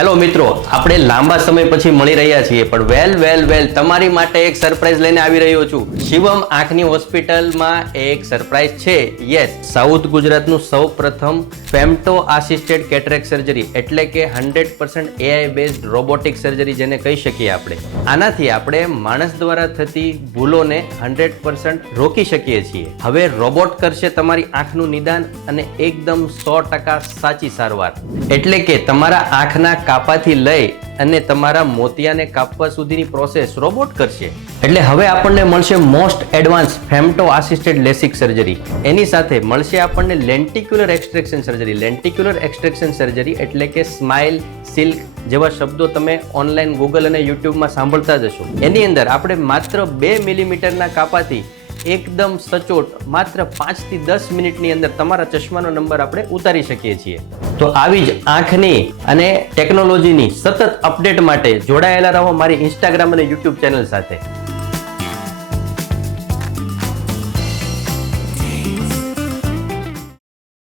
Hello મિત્રો, આપણે લાંબા સમય પછી મળી રહ્યા છીએ, પણ વેલ તમારી માટે એક સરપ્રાઈઝ લઈને આવી રહ્યો છું. શિવમ આંખની હોસ્પિટલમાં એક સરપ્રાઈઝ છે. યસ, સાઉથ ગુજરાતનું સૌપ્રથમ ફેમ્ટો આસિસ્ટેડ કેટરેક્ટ સર્જરી, એટલે કે 100% AI બેઝડ રોબોટિક સર્જરી જેને કહી શકીએ આપણે. આનાથી આપણે માણસ દ્વારા થતી ભૂલોને 100% રોકી શકીએ છીએ. હવે રોબોટ કરશે તમારી આંખનું નિદાન અને એકદમ 100% સાચી સારવાર. એટલે કે તમારા આંખના કાપાથી લઈ અને તમારા મોતિયાને કાપવા સુધીની પ્રોસેસ રોબોટ કરશે. એટલે હવે આપણને મળશે most advance femto assisted LASIK surgery. એની સાથે મળશે આપણને lenticular extraction surgery. Lenticular extraction surgery એટલે કે સ્માઇલ, સિલ્ક જેવા શબ્દો તમે ઓનલાઈન ગૂગલ અને યુટ્યુબમાં સાંભળતા જ હશો. એની અંદર આપણે માત્ર 2 મિલીમીટરના કાપાથી એકદમ સચોટ માત્ર 5 થી 10 મિનિટની અંદર તમારા ચશ્માનો નંબર આપણે ઉતારી શકીએ છીએ. તો આવી જ આંખની અને ટેકનોલોજીની સતત અપડેટ માટે જોડાયેલા રહો મારી ઇન્સ્ટાગ્રામ અને યુટ્યુબ ચેનલ સાથે.